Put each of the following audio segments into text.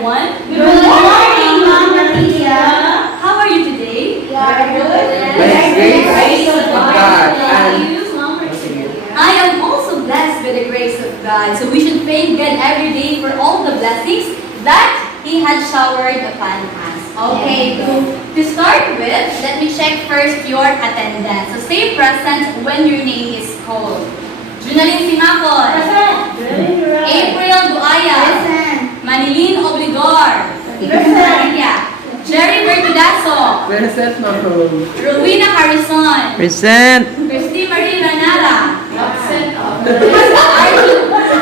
everyone. Good morning, Mama Tia. How are you today? We are good. By the grace of God. I am also blessed by the grace of God. So we should thank God every day for all the blessings that He had showered upon us. Okay, to start with, let me check first your attendance. So stay present when your name is called. Junalyn Simacon. Present. April Duaya. Present. Manilin Obligor. Present. Jerry Bertudaso. Present, Ma'am. Rowena Harrison. Present. Christy Marie Ranara. Absent.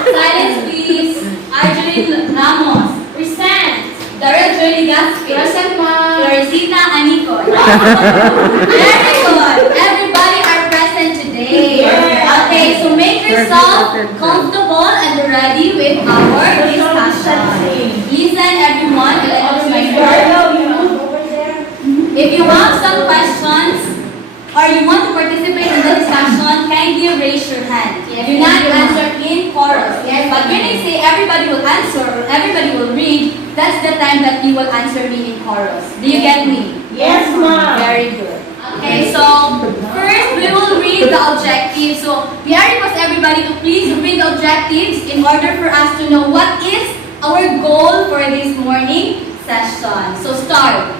Silence please. Arjun Ramos. Present. Daryl Jolie Gaspi. Present, Ma'am. Florisita Anicon. Very good. Everybody are present today. Yeah. Okay, so make yourself comfortable and ready with our discussion. Listen everyone, let us if you have some questions or you want to participate in the discussion, kindly raise your hand. Do not answer in chorus. But when I say everybody will answer or everybody will read, that's the time that you will answer me in chorus. Do you get me? Yes, Ma'am. Very good. Okay, so first we will read the objectives. So we are request everybody to please read the objectives in order for us to know what is our goal for this morning session. So start.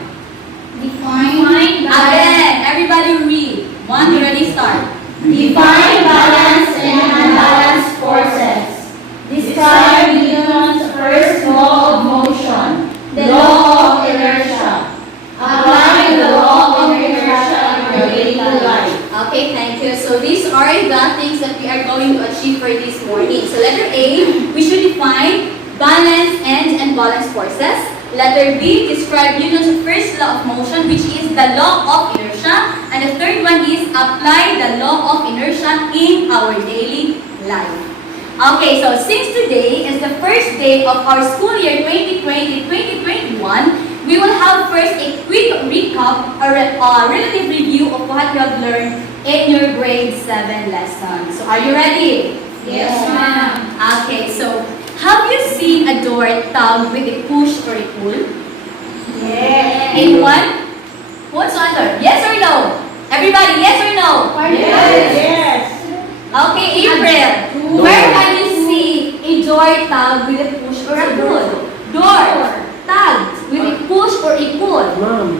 Define Again, everybody read. One, ready, start. Define balance and unbalanced forces. Describe Newton's first law of motion, the law of inertia. Apply the law of inertia in your daily life. Okay, thank you. So these are the things that we are going to achieve for this morning. So letter A, we should define balance and unbalanced forces. Letter B, describe Newton's first law of motion, which is the law of inertia. And the third one is apply the law of inertia in our daily life. Okay, so since today is the first day of our school year 2020-2021, we will have first a quick recap or relative review of what you have learned in your grade 7 lesson. So are you ready? Yes, ma'am. Okay, so have you seen a door tub with a push or a pull? Yes. Anyone? What's the answer? Yes or no? Everybody, yes or no? Yes. Okay, April. Where can you see a door tub with a push or a pull? Door tub with a push or a pull. Ma'am.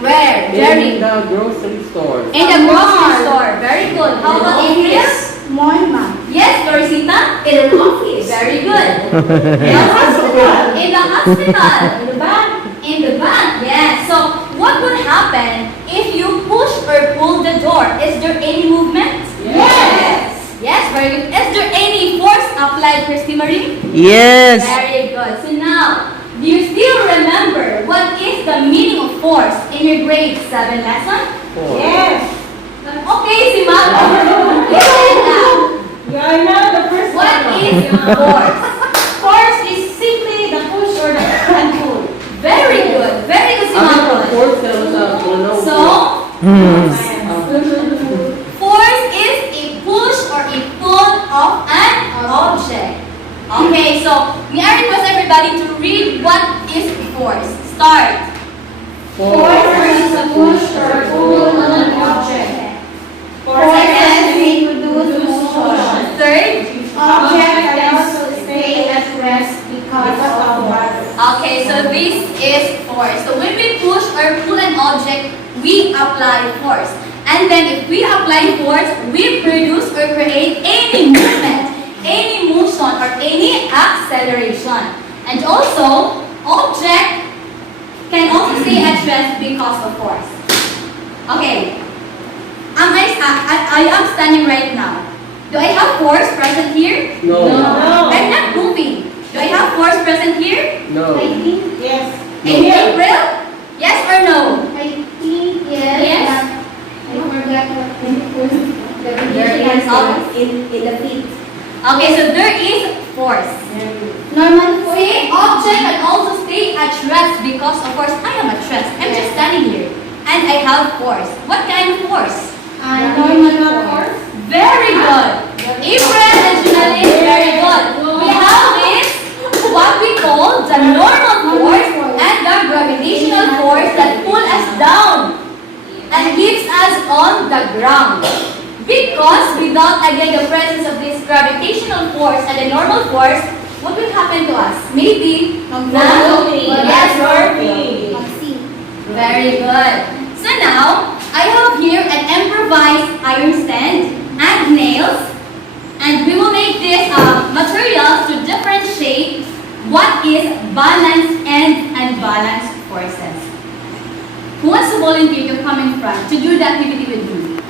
Where? In Jerry. the grocery store. In the grocery store. Very good. How about April? Morning, ma'am. Yes, Dorisita? In an office. Very good. In the hospital. In the hospital. In the bank. In the bank. Yes. So, what would happen if you push or pull the door? Is there any movement? Yes. Yes, very good. Is there any force applied, Christy Marie? Yes. Very good. So now, do you still remember what is the meaning of force in your grade 7 lesson? Yes. Okay, si Mama. Listen now. You are now the first What one. is force? Force is simply the push or the and pull. Very good. Very good, si Ang Mama. force tells us to know. So, force is a push or a pull of an object. Okay, so may I request everybody to read what is force. Start. Force is a push or pull on an object. Forces may produce motion. Third. Object can also stay at rest because of water. Okay, so this is force. So when we push or pull an object, we apply force. And then if we apply force, we produce or create any movement, any motion, or any acceleration. And also, object can also stay at rest because of force. Okay. I am standing right now. Do I have force present here? No. I'm not moving. Do I have force present here? No. think yes. In April? Yes or no? I think yes. Yes? I forgot what There is in the feet. Okay, so there is force. Normal See, object can also stay at rest because of force. I am at rest. I'm just standing here. And I have force. What kind of force? normal force. Very good. April and Junalyn, very good. We have this, what we call the normal force and the gravitational force that pull us down and keeps us on the ground. Because without again the presence of this gravitational force and the normal force, what will happen to us? Maybe yes, very good. So now I have here an improvised iron stand and nails, and we will make this materials to differentiate what is balanced and unbalanced forces. Who wants to volunteer to come in front to do the activity with me?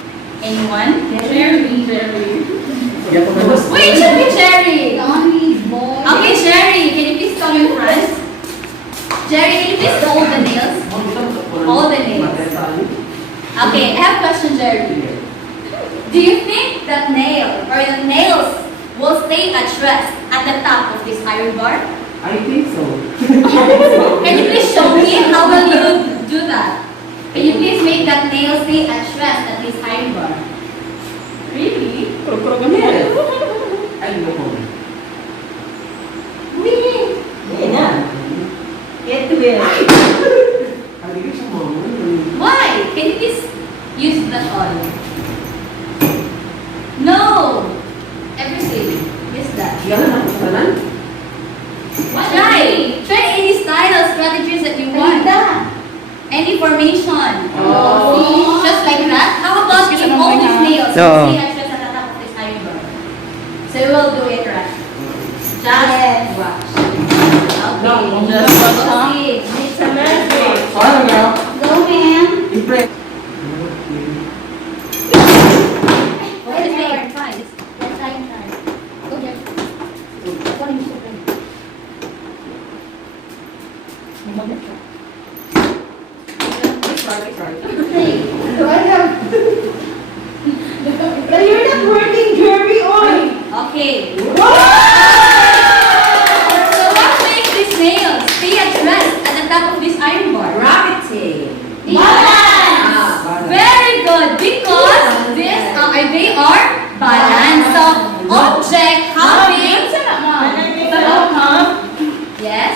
Anyone? Jerry. Wait, it should be Jerry. Okay, Jerry, can you please come in front? Jerry, can you please hold the nails? Hold the nails. Okay, I have a question, Jerry. Do you think that the nails will stay at rest at the top of this iron bar? I think so. Can you please show me how will you do that? Can you please make that nail stay at rest at this iron bar? Really? Yes. I go home. Get to it. I think it's a moment. Why? Can you please use that all? No! Everything. Yes, that. Try any style or strategies that you want. Any formation. Oh. Just like that. How about if all these nails Oo. stay at rest at the top of this iron bar? So we will do it right. Just watch. Okay. Just watch, huh? Okay. It's a magic. Paano girl? Go, ma'am. I-press. What is it? Fine. Let's try and try. Go, Jeff. What are you saying? Do I have... But you're not working, Jerry, oy! Okay. So what makes these nails stay at rest at the top of this iron bar? Gravity. Balance! Very good. Because they are balanced. So object having yes.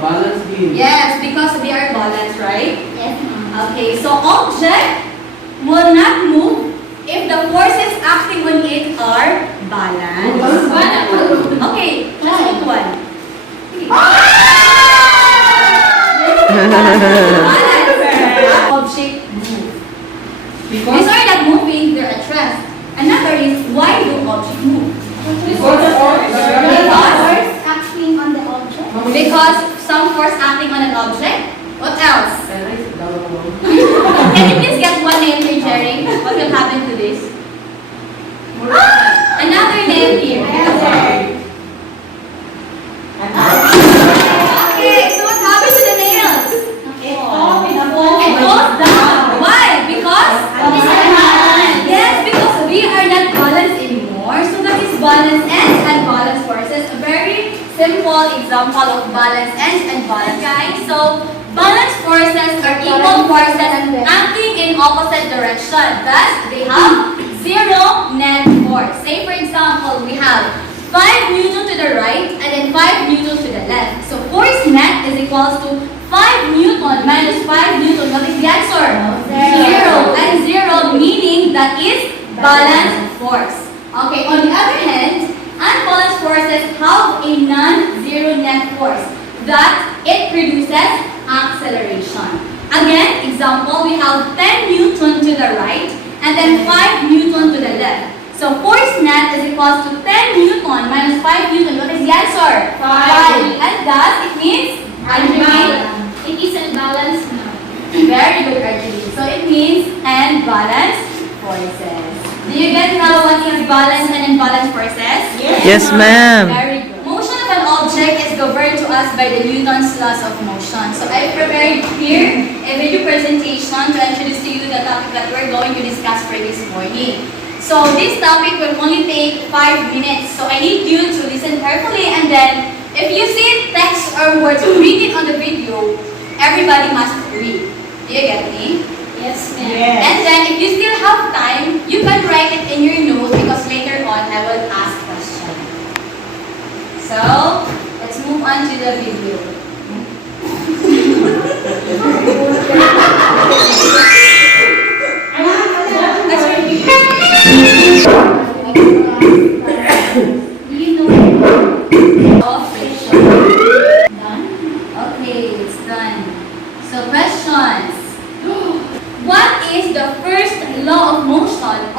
Balance beam. Yes, because they are balanced, right? Yes, ma'am. Okay, so object will not move if the forces acting on it are balanced. Okay, just put one. Balance. Object move. These are not moving, they're at rest. Another is, why do objects move? Because some force acting on an object. What else? Can you please get one nail here, Jerry? What will happen to this? Another nail here. Okay, so what happens to the nails? It falls down. Why? Because? Yes, because we are not balanced anymore. So that is balance and unbalanced forces. A very simple example of balance and unbalanced, guys. So balanced forces are equal forces acting in opposite direction. Thus, they have zero net force. Say for example, we have 5 Newton to the right and then 5 Newton to the left. So force net is equals to 5 Newton minus 5 Newton. What is the answer? Zero. And zero meaning that is balanced force. Okay, on the other hand, unbalanced forces have a non-zero net force that it produces acceleration. Again, example, we have 10 Newton to the right and then 5 Newton to the left. So force net is equals to 10 Newton minus 5 Newton. What is the answer? 5. And thus, it means It is unbalanced now. very good, Arjun. So it means unbalanced forces. Do you get now what is balanced and unbalanced forces? Yes, ma'am. Very good. Motion of an object is governed to us by the Newton's laws of motion. So I prepared here a video presentation to introduce to you the topic that we're going to discuss for this morning. So this topic will only take 5 minutes. So I need you to listen carefully, and then if you see text or words written on the video, everybody must read. Do you get me? Yes, ma'am. And then if you still have time, you can write it in your notes because later on I will ask questions. So,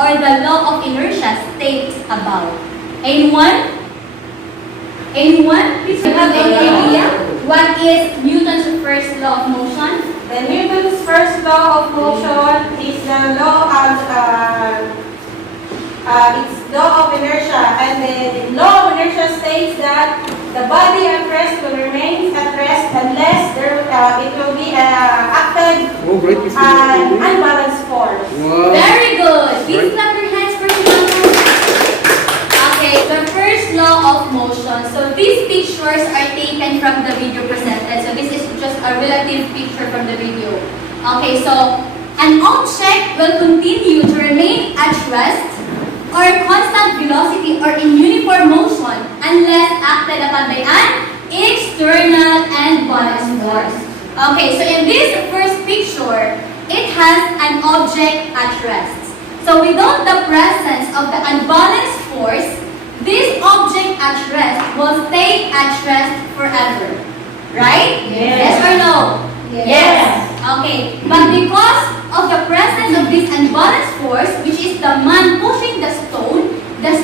or the law of inertia state about? Anyone? Anyone? Please, you have any idea what is Newton's first law of motion? The Newton's first law of motion is the law of it's law of inertia, and the law of inertia states that the body at rest will remain at rest unless it will be acted Oh, great. an unbalanced force. Wow. Very good. Please clap your hands for Newton. Okay, the first law of motion. So these pictures are taken from the video presented. So this is just a relative picture from the video. Okay, so an object will continue to remain at rest or constant velocity or in uniform motion unless acted upon by an external and balanced force. Okay, so in this first picture, it has an object at rest. So without the presence of the unbalanced force, this object at rest will stay at rest forever. Right? Yes. Yes or no? Yes. Okay, but because of the presence of this unbalanced force, which is the man pushing the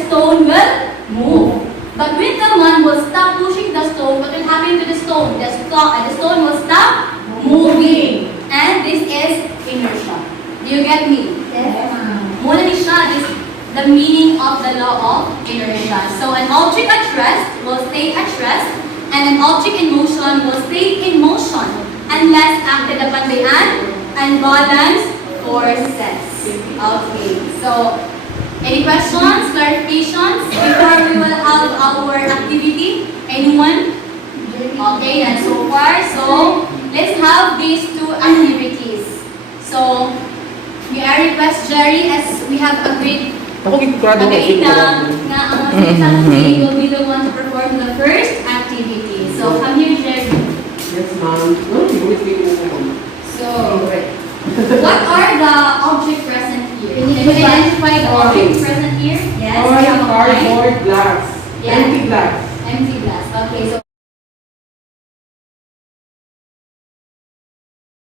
stone will move. But when the man will stop pushing the stone, what will happen to the stone? The stone will stop moving. And this is inertia. Do you get me? Yes. Muna ni siya, this the meaning of the law of inertia. So an object at rest will stay at rest, and an object in motion will stay in motion unless acted upon by an unbalanced forces. Okay, so any questions, clarifications before we will have our activity? Anyone? Okay, and so far, so let's have these two activities. So, we are request Jerry, as we have agreed Ako gikurado again na ang second day will be the one to perform the first activity. So, come here, Jerry. Yes, ma'am. No, hindi ko. So, what are the objects present here? Can you identify the objects present here? Yes, we have a coin. Cardboard glass. Yeah. Empty glass. Empty glass. Okay, so